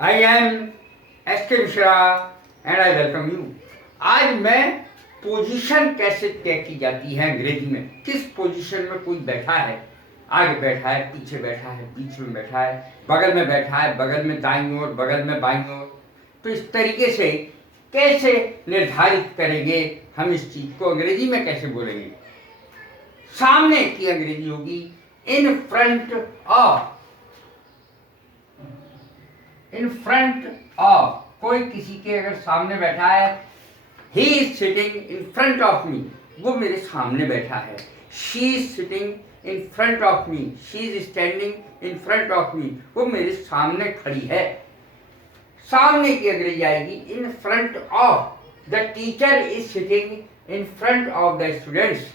I am S के Mishra and I welcome you. आज मैं पोजीशन कैसे तय की जाती है अंग्रेजी में, किस पोजीशन में कोई बैठा है, आगे बैठा है, पीछे बैठा है, बीच में बैठा है, बगल में बैठा है, बगल में दाईं ओर, बगल में बाईं ओर, तो इस तरीके से कैसे निर्धारित करेंगे हम इस चीज को अंग्रेजी में कैसे बोलेंगे। सामने की अंग्रेजी होगी in front of. In front of, कोई किसी के अगर सामने बैठा है, he is sitting in front of me, वो मेरे सामने बैठा है। She is sitting in front of me, she is standing in front of me, वो मेरे सामने खड़ी है। सामने की अंग्रेजी आएगी in front of. The teacher is sitting in front of the students,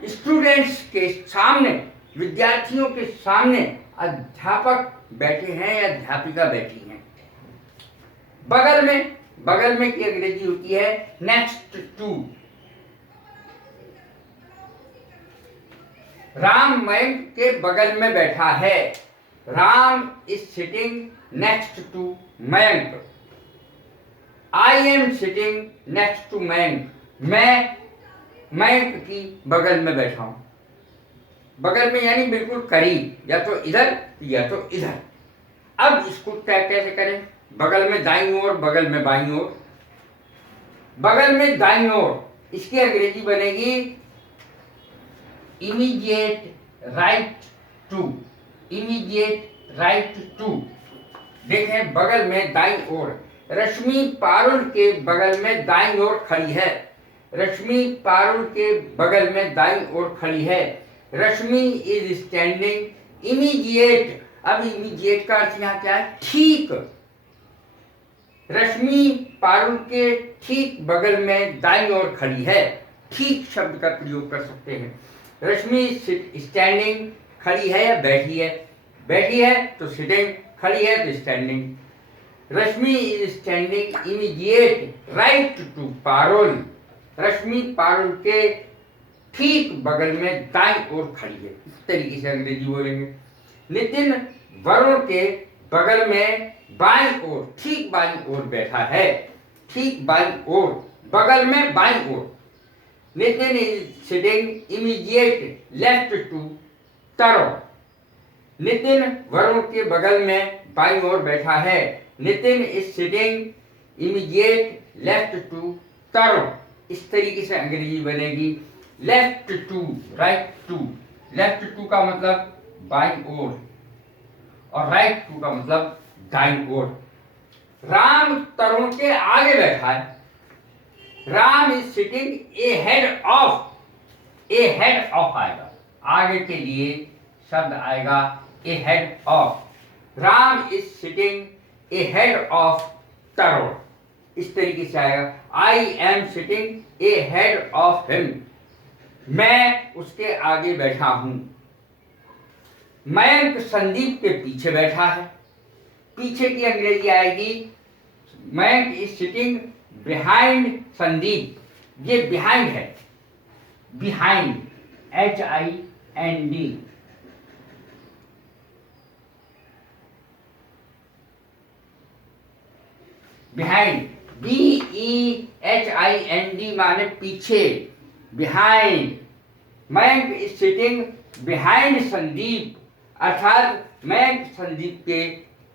students के सामने, विद्यार्थियों के सामने अध्यापक बैठे हैं या अध्यापिका बैठी हैं। बगल में की अंग्रेजी होती है नेक्स्ट टू। राम मयंक के बगल में बैठा है। Ram is sitting next to Mayank. I am sitting next to Mayank, मैं मयंक की बगल में बैठा हूं। बगल में यानी बिल्कुल करीब, या तो इधर या तो इधर। अब इसको तय कैसे करें? बगल में दाईं ओर, बगल में बाईं ओर। बगल में दाईं ओर, इसकी अंग्रेजी बनेगी immediate right to. Immediate right to. देखें, बगल में दाईं ओर, रश्मि पारुल के बगल में दाईं ओर खड़ी है। रश्मि पारुल के बगल में दाईं ओर खड़ी है। रश्मि इज स्टैंडिंग इमीडिएट। अब इमीडिएट का अर्थ यहाँ क्या है? ठीक। रश्मि पारुल के ठीक बगल में दाईं ओर खड़ी है। ठीक शब्द का प्रयोग कर सकते हैं। रश्मि स्टैंडिंग, खड़ी है या बैठी है? बैठी है तो सिटिंग, खड़ी है तो standing. Rashmi is standing immediate right to Parul. Rashmi Parul के ठीक बगल में दाईं ओर खड़ी है। इस तरीके से अंग्रेजी बोलेंगे। नितिन वरुण के बगल में बाईं ओर, ठीक बाईं ओर बैठा है। ठीक बाईं ओर, बगल में बाईं ओर। Nitin is sitting immediate left to Tarun. Nitin Varun के बगल में बाईं ओर बैठा है। Nitin is sitting immediate left to Tarun. इस तरीके से अंग्रेजी बनेगी left to right to. Left to का मतलब बाईं ओर और राइट टू का मतलब दाईं ओर। राम तरुण के आगे बैठा है। Ram is sitting ahead of. Ahead of आएगा, आगे के लिए शब्द आएगा ahead of. Ram is sitting ahead of Tarun. इस तरीके से आएगा I am sitting ahead of him. मैं उसके आगे बैठा हूं। मयंक संदीप के पीछे बैठा है। पीछे की अंग्रेजी आएगी Mayank is sitting behind Sandeep. ये बिहाइंड है, बिहाइंड, HIND। बिहाइंड, BEHIND माने पीछे, behind. Mayank is sitting behind Sandeep, अर्थात मयंक संदीप के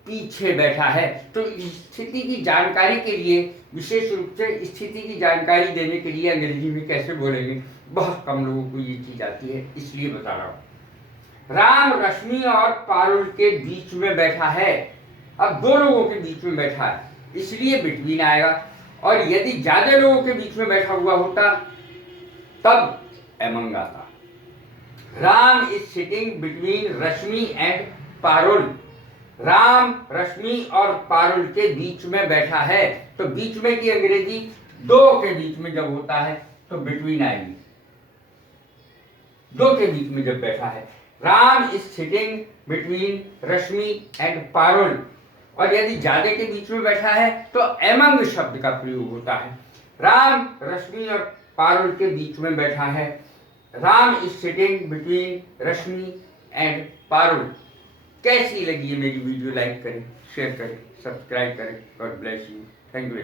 पीछे बैठा है। तो स्थिति की जानकारी के लिए, विशेष रूप से स्थिति की जानकारी देने के लिए अंग्रेजी में कैसे बोलेंगे, बहुत कम लोगों को ये चीज आती है, इसलिए बता रहा हूं। राम रश्मि और पारुल के बीच में बैठा है। अब दो लोगों के बीच में बैठा है, इसलिए बिटवीन आएगा। और यदि ज्यादा लोगों के बीच में बैठा हुआ होता तब एमंग आता। Ram is sitting between Rashmi and Parul. Ram Rashmi और पारुल के बीच में बैठा है। तो बीच में की अंग्रेजी दो के बीच में जब होता है तो बिटवीन आएगी। दो के बीच में जब बैठा है, Ram is sitting between Rashmi and Parul. और यदि ज्यादा के बीच में बैठा है तो एमंग शब्द का प्रयोग होता है। राम रश्मि और पारुल के बीच में बैठा है। Ram is sitting between Rashmi and Parul. कैसी लगी है मेरी वीडियो, लाइक करें, शेयर करें, सब्सक्राइब करें। God bless you. Thank you.